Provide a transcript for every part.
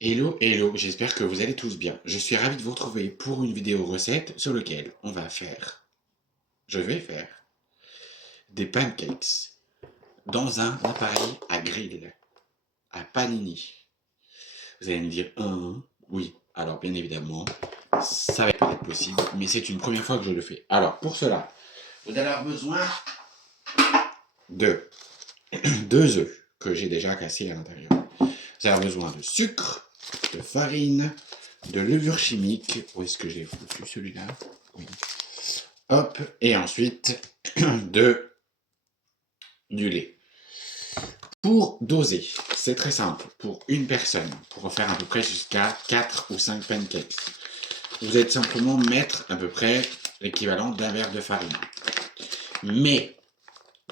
Hello, hello, j'espère que vous allez tous bien. Je suis ravi de vous retrouver pour une vidéo recette sur laquelle je vais faire des pancakes dans un appareil à grill, à panini. Vous allez me dire, oui, alors bien évidemment, ça va pas être possible, mais c'est une première fois que je le fais. Alors pour cela, vous allez avoir besoin de deux œufs que j'ai déjà cassés à l'intérieur. Vous allez avoir besoin de sucre, de farine, de levure chimique. Où est-ce que j'ai foutu celui-là? Oui. Hop, et ensuite du lait. Pour doser, c'est très simple. Pour une personne, pour en faire à peu près jusqu'à 4 ou 5 pancakes, vous allez simplement mettre à peu près l'équivalent d'un verre de farine. Mais,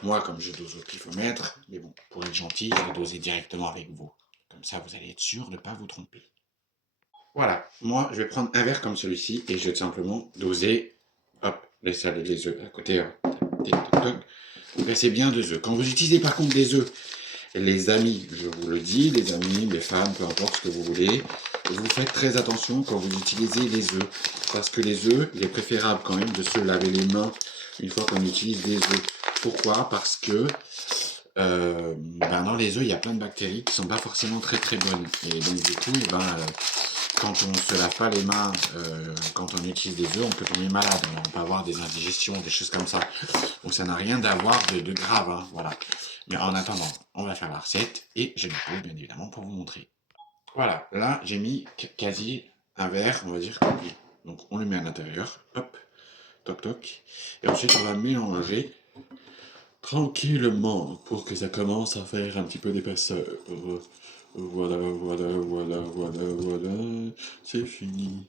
moi, comme je dose au pifomètre, mais bon, pour être gentil, je vais doser directement avec vous. Comme ça, vous allez être sûr de ne pas vous tromper. Voilà, moi, je vais prendre un verre comme celui-ci et je vais simplement doser, hop, les œufs à côté. Vous cassez bien 2 œufs. Quand vous utilisez par contre des œufs, les amis, je vous le dis, les amis, les femmes, peu importe ce que vous voulez, vous faites très attention quand vous utilisez les œufs. Parce que les œufs, il est préférable quand même de se laver les mains une fois qu'on utilise des œufs. Pourquoi? Parce que dans les œufs, il y a plein de bactéries qui sont pas forcément très très bonnes. Et donc du coup, quand on ne se lave pas les mains, quand on utilise des œufs, on peut tomber malade. On peut avoir des indigestions, des choses comme ça. Donc ça n'a rien d'avoir de grave, hein, voilà. Mais en attendant, on va faire la recette et j'ai le pot, bien évidemment, pour vous montrer. Voilà, là, j'ai mis quasi un verre, on va dire, complet. Donc on le met à l'intérieur, hop, toc toc. Et ensuite, on va mélanger tranquillement pour que ça commence à faire un petit peu d'épaisseur. Voilà, voilà, voilà, voilà, voilà, c'est fini.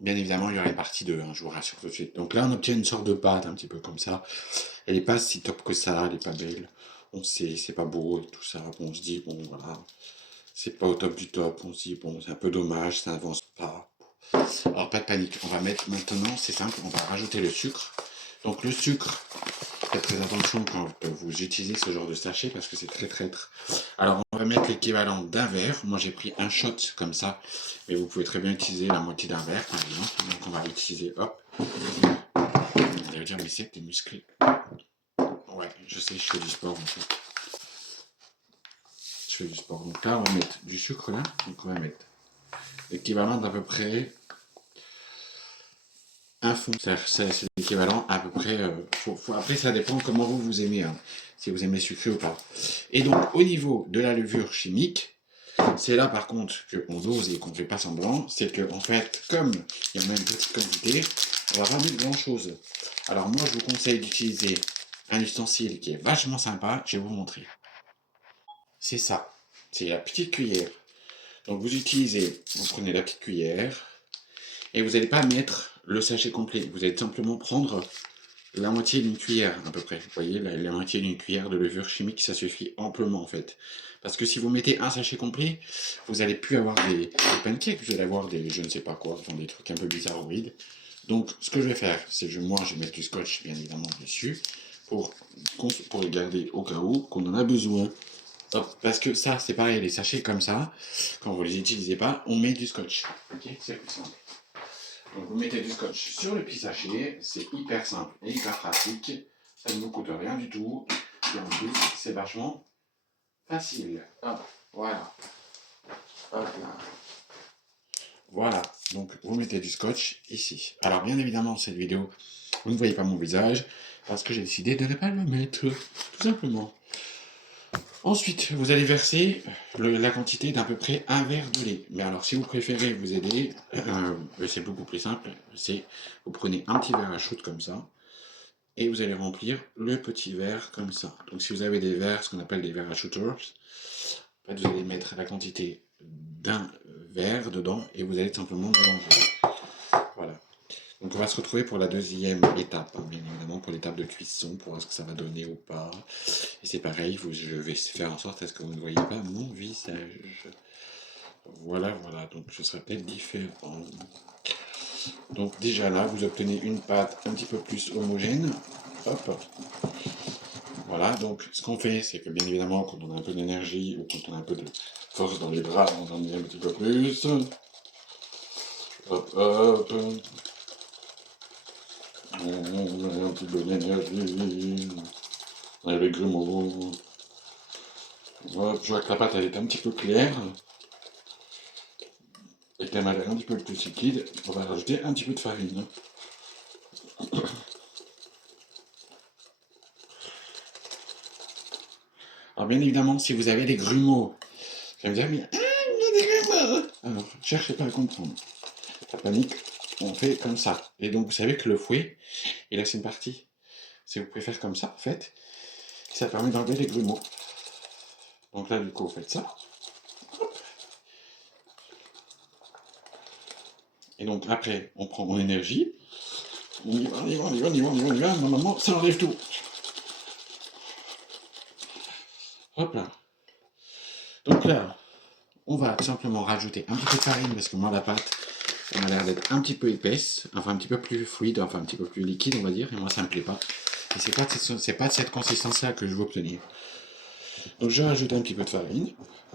Bien évidemment, il y aura une partie 2, hein, je vous rassure tout de suite. Donc là, on obtient une sorte de pâte un petit peu comme ça. Elle n'est pas si top que ça, elle n'est pas belle. On sait, c'est pas beau et tout ça. Bon, on se dit, bon, voilà, c'est pas au top du top. On se dit, bon, c'est un peu dommage, ça n'avance pas. Alors, pas de panique. On va mettre maintenant, c'est simple, on va rajouter le sucre. Donc, le sucre, faites très attention quand vous utilisez ce genre de sachet parce que c'est très traître. Alors on va mettre l'équivalent d'un verre. Moi j'ai pris un shot comme ça, mais vous pouvez très bien utiliser la moitié d'un verre par exemple. Donc on va l'utiliser, hop. Vous allez dire mais c'est que t'es musclé. Ouais, je sais, je fais du sport en fait. Je fais du sport. Donc là on va mettre du sucre là. Donc on va mettre l'équivalent d'à peu près un fond. C'est l'équivalent à peu près. Après ça dépend comment vous aimez. Hein, si vous aimez sucré ou pas. Et donc au niveau de la levure chimique, c'est là par contre qu'on dose et qu'on ne fait pas semblant, c'est que en fait, comme il y en a une petite quantité, on va pas mettre grand chose. Alors moi je vous conseille d'utiliser un ustensile qui est vachement sympa, je vais vous montrer. C'est ça, c'est la petite cuillère. Donc vous prenez la petite cuillère et vous n'allez pas mettre le sachet complet, vous allez simplement prendre la moitié d'une cuillère à peu près. Vous voyez, la moitié d'une cuillère de levure chimique, ça suffit amplement en fait. Parce que si vous mettez un sachet complet, vous n'allez plus avoir des pancakes, vous allez avoir des je ne sais pas quoi, enfin des trucs un peu bizarroïdes. Donc ce que je vais faire, c'est que moi je vais mettre du scotch bien évidemment dessus pour, pour le garder au cas où qu'on en a besoin. Hop, parce que ça c'est pareil, les sachets comme ça, quand vous les utilisez pas, on met du scotch. Ok, c'est plus simple. Donc vous mettez du scotch sur le petit sachet, c'est hyper simple et hyper pratique, ça ne vous coûte rien du tout, et en plus c'est vachement facile. Hop, voilà. Hop là. Voilà, donc vous mettez du scotch ici. Alors bien évidemment cette vidéo, vous ne voyez pas mon visage, parce que j'ai décidé de ne pas le mettre, tout simplement. Ensuite, vous allez verser la quantité d'à peu près un verre de lait. Mais alors, si vous préférez vous aider, c'est beaucoup plus simple. C'est vous prenez un petit verre à shoot comme ça, et vous allez remplir le petit verre comme ça. Donc, si vous avez des verres, ce qu'on appelle des verres à shooters, en fait, vous allez mettre la quantité d'un verre dedans, et vous allez simplement mélanger. Voilà. Donc on va se retrouver pour la deuxième étape, hein, bien évidemment pour l'étape de cuisson, pour voir ce que ça va donner ou pas. Et c'est pareil, je vais faire en sorte à ce que vous ne voyez pas mon visage. Voilà, voilà, donc ce sera peut-être différent. Donc déjà là, vous obtenez une pâte un petit peu plus homogène. Hop. Voilà, donc ce qu'on fait, c'est que bien évidemment, quand on a un peu d'énergie ou quand on a un peu de force dans les bras, on en met un petit peu plus. Hop, hop. On met un petit peu d'énergie. On a les grumeaux. Hop, je vois que la pâte elle est un petit peu claire. Et qu'elle m'a l'air un petit peu plus liquide. On va rajouter un petit peu de farine. Alors bien évidemment, si vous avez des grumeaux, vous allez me dire, mais il y a des grumeaux. Alors, cherchez pas à comprendre. La panique, on fait comme ça. Et donc, vous savez que le fouet, il laisse une partie. Si vous pouvez faire comme ça, en fait, ça permet d'enlever les grumeaux. Donc là, du coup, vous faites ça. Hop. Et donc, après, on prend mon énergie. On y va, on y va, on y va, on y va, on y va, on y va. Normalement, ça enlève tout. Hop là. Donc là, on va tout simplement rajouter un petit peu de farine parce que moi, la pâte, elle m'a l'air d'être un petit peu épaisse, enfin un petit peu plus fluide, enfin un petit peu plus liquide, on va dire, et moi, ça me plaît pas. Et c'est pas de cette consistance-là que je veux obtenir. Donc je rajoute un petit peu de farine,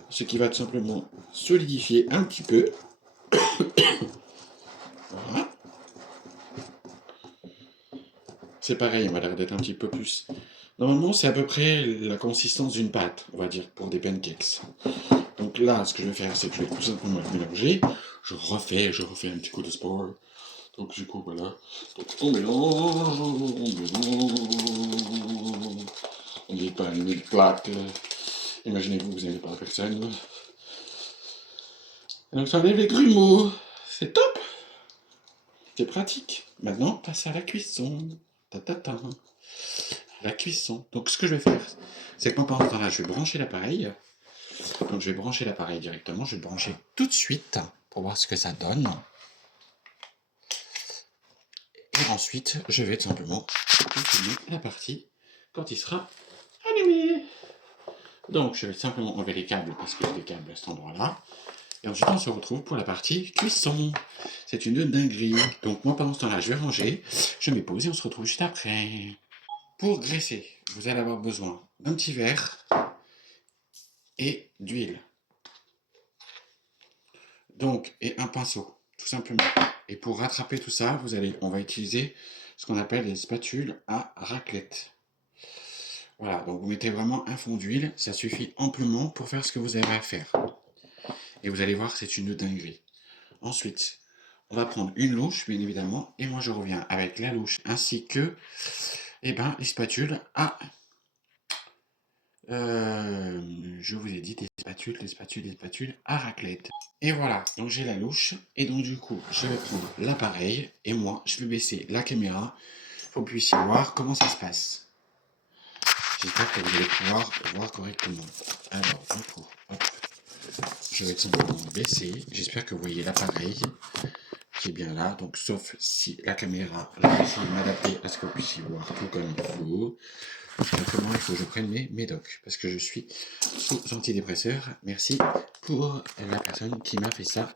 ce qui va tout simplement solidifier un petit peu. Voilà. C'est pareil, on va l'air d'être un petit peu plus. Normalement, c'est à peu près la consistance d'une pâte, on va dire, pour des pancakes. Donc là, ce que je vais faire, c'est que je vais tout simplement mélanger. Je refais un petit coup de sport. Donc du coup, voilà. Donc on mélange, on mélange. On dit pas une plaque. Imaginez-vous, vous n'aimez pas la personne. Et donc ça enlève les grumeaux. C'est top. C'est pratique. Maintenant, passe à la cuisson. Ta ta ta. La cuisson. Donc ce que je vais faire, c'est que pendant ce temps-là, je vais brancher l'appareil. Donc je vais brancher l'appareil directement. Je vais le brancher tout de suite pour voir ce que ça donne. Et ensuite, je vais tout simplement continuer la partie quand il sera allumé. Donc je vais simplement enlever les câbles parce qu'il y a des câbles à cet endroit-là. Et ensuite, on se retrouve pour la partie cuisson. C'est une dinguerie. Donc moi, pendant ce temps-là, je vais ranger, je me pose et on se retrouve juste après. Pour graisser, vous allez avoir besoin d'un petit verre et d'huile. Donc, et un pinceau, tout simplement. Et pour rattraper tout ça, on va utiliser ce qu'on appelle des spatules à raclette. Voilà, donc vous mettez vraiment un fond d'huile, ça suffit amplement pour faire ce que vous avez à faire. Et vous allez voir, c'est une dinguerie. Ensuite, on va prendre une louche, bien évidemment, et moi je reviens avec la louche ainsi que les spatules à... je vous ai dit des spatules à raclette. Et voilà, donc j'ai la louche, et donc du coup, je vais prendre l'appareil, et moi, je vais baisser la caméra pour que vous puissiez voir comment ça se passe. J'espère que vous allez pouvoir voir correctement. Alors, du coup, hop, je vais tout simplement baisser. J'espère que vous voyez l'appareil qui est bien là. Donc, sauf si la caméra, je vais essayer de m'adapter à ce que vous puissiez voir tout comme il faut. Simplement, il faut que je prenne mes médocs parce que je suis sous antidépresseur. Merci pour la personne qui m'a fait ça.